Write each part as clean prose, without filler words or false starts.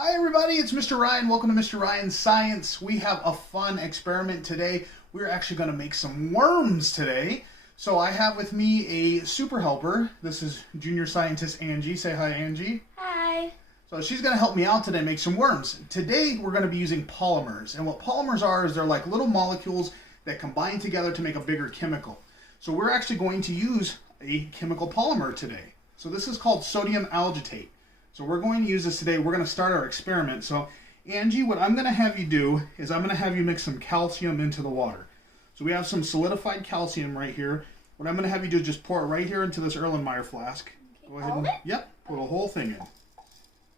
Hi everybody, it's Mr. Ryan. Welcome to Mr. Ryan's Science. We have a fun experiment today. We're actually going to make some worms today. So I have with me a super helper. This is junior scientist Angie. Say hi, Angie. Hi. So she's going to help me out today make some worms. Today we're going to be using polymers. And what polymers are is they're like little molecules that combine together to make a bigger chemical. So we're actually going to use a chemical polymer today. So this is called sodium algitate. So we're going to use this today. We're going to start our experiment. So Angie, what I'm going to have you do is I'm going to have you mix some calcium into the water. So we have some solidified calcium right here. What I'm going to have you do is just pour it right here into this Erlenmeyer flask. Okay, go ahead and, yep, put the whole thing in.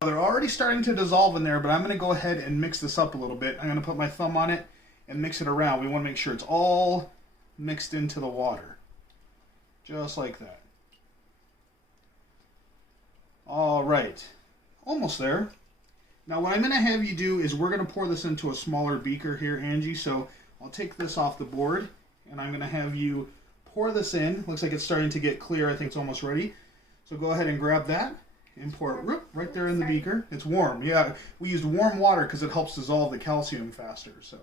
They're already starting to dissolve in there, but I'm going to go ahead and mix this up a little bit. I'm going to put my thumb on it and mix it around. We want to make sure it's all mixed into the water. Just like that. All right, almost there. Now what I'm going to have you do is we're going to pour this into a smaller beaker here, Angie. So I'll take this off the board and I'm going to have you pour this in. Looks like it's starting to get clear. I think it's almost ready. So go ahead and grab that and pour it right there in the beaker. It's warm. Yeah, we used warm water because it helps dissolve the calcium faster. So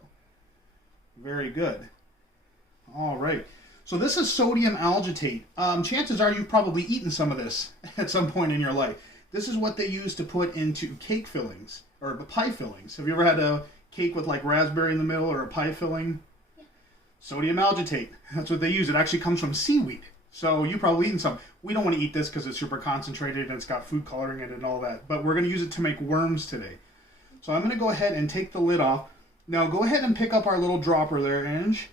very good. All right. So this is sodium algitate. Chances are you've probably eaten some of this at some point in your life. This is what they use to put into cake fillings, or pie fillings. Have you ever had a cake with like raspberry in the middle or a pie filling? Yeah. Sodium algitate. That's what they use. It actually comes from seaweed. So you've probably eaten some. We don't want to eat this because it's super concentrated and it's got food coloring in it and all that. But we're going to use it to make worms today. So I'm going to go ahead and take the lid off. Now go ahead and pick up our little dropper there, Ange.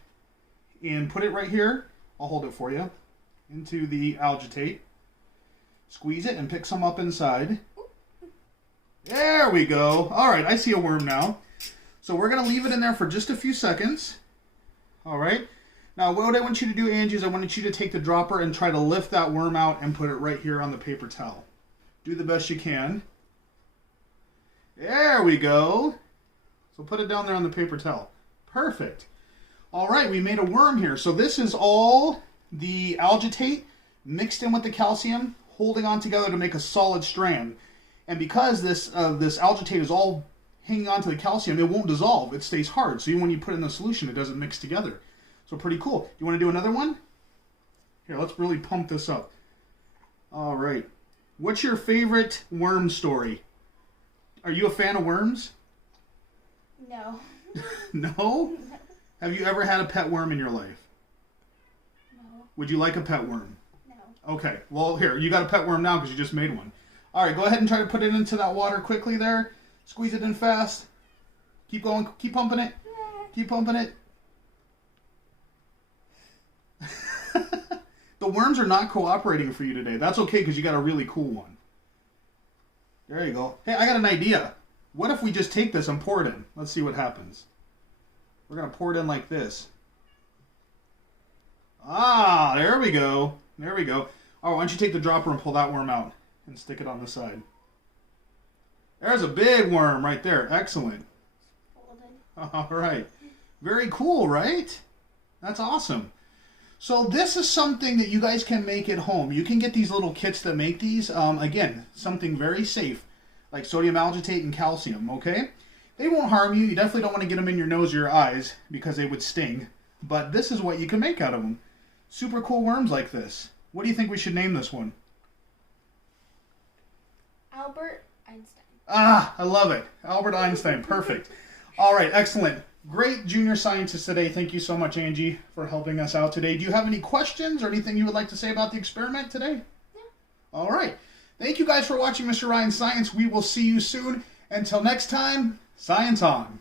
And put it right here, I'll hold it for you, into the algitate. Squeeze it and pick some up inside. There we go. All right, I see a worm now. So we're going to leave it in there for just a few seconds. All right. Now what I want you to do, Angie, is I want you to take the dropper and try to lift that worm out and put it right here on the paper towel. Do the best you can. There we go. So put it down there on the paper towel. Perfect. All right, we made a worm here. So this is all the algitate mixed in with the calcium, holding on together to make a solid strand. And because this algitate is all hanging on to the calcium, it won't dissolve. It stays hard. So even when you put it in the solution, it doesn't mix together. So pretty cool. You want to do another one? Here, let's really pump this up. All right. What's your favorite worm story? Are you a fan of worms? No. No? Have you ever had a pet worm in your life? No. Would you like a pet worm? No. Okay, well here, you got a pet worm now because you just made one. All right, go ahead and try to put it into that water quickly there. Squeeze it in fast. Keep going, keep pumping it. Keep pumping it. The worms are not cooperating for you today. That's okay because you got a really cool one. There you go. Hey, I got an idea. What if we just take this and pour it in? Let's see what happens. We're going to pour it in like this. Ah, there we go. There we go. All right, why don't you take the dropper and pull that worm out and stick it on the side. There's a big worm right there. Excellent. All right. Very cool, right? That's awesome. So this is something that you guys can make at home. You can get these little kits that make these. Again, something very safe, like sodium algitate and calcium, okay? They won't harm you. You definitely don't want to get them in your nose or your eyes because they would sting. But this is what you can make out of them. Super cool worms like this. What do you think we should name this one? Albert Einstein. Ah, I love it. Albert Einstein. Perfect. All right, excellent. Great junior scientist today. Thank you so much, Angie, for helping us out today. Do you have any questions or anything you would like to say about the experiment today? No. All right. Thank you guys for watching Mr. Ryan's Science. We will see you soon. Until next time, science on.